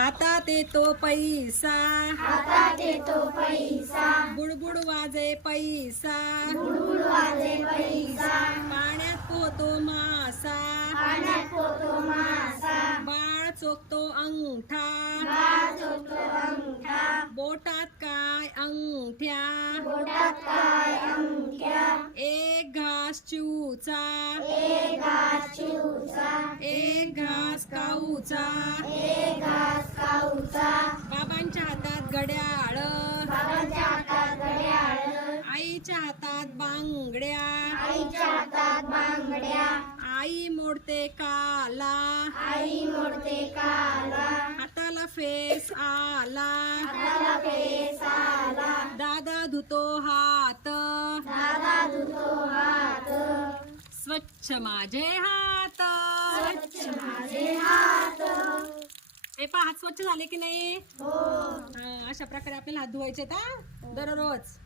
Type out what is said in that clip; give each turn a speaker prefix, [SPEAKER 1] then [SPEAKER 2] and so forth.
[SPEAKER 1] हातात येतो पैसा.
[SPEAKER 2] हातात येतो पैसा.
[SPEAKER 1] बुडबुड वाजे पैसा.
[SPEAKER 2] बुडबुड वाजे पैसा.
[SPEAKER 1] पाण्यात पोहतो मासा.
[SPEAKER 2] पाण्यात पोतो मासा.
[SPEAKER 1] बाळ चोखतो अंगठा.
[SPEAKER 2] बाज होतो अंगठा.
[SPEAKER 1] बोटात काय अंगठ्या.
[SPEAKER 2] बोटात काय अंगठ्या.
[SPEAKER 1] एक घास चिवचा.
[SPEAKER 2] एक घास चिवचा.
[SPEAKER 1] एक घास काऊचा
[SPEAKER 2] एक घास
[SPEAKER 1] घड्याळ
[SPEAKER 2] हातात घड्याळ
[SPEAKER 1] आईच्या हातात बांगड्या.
[SPEAKER 2] आईच्या हातात बांगड्या.
[SPEAKER 1] आई मोडते काला.
[SPEAKER 2] आई मोडते काला.
[SPEAKER 1] हाताला फेस आला.
[SPEAKER 2] हाताला पेस आला.
[SPEAKER 1] दादा धुतो हात.
[SPEAKER 2] दादा धुतो हात.
[SPEAKER 1] स्वच्छ माझे हात.
[SPEAKER 2] स्वच्छ माझे हात.
[SPEAKER 1] हे पहा हात स्वच्छ झाले की नाही?
[SPEAKER 2] हो.
[SPEAKER 1] हा, अशा प्रकारे आपल्याला हात धुवायचे दररोज.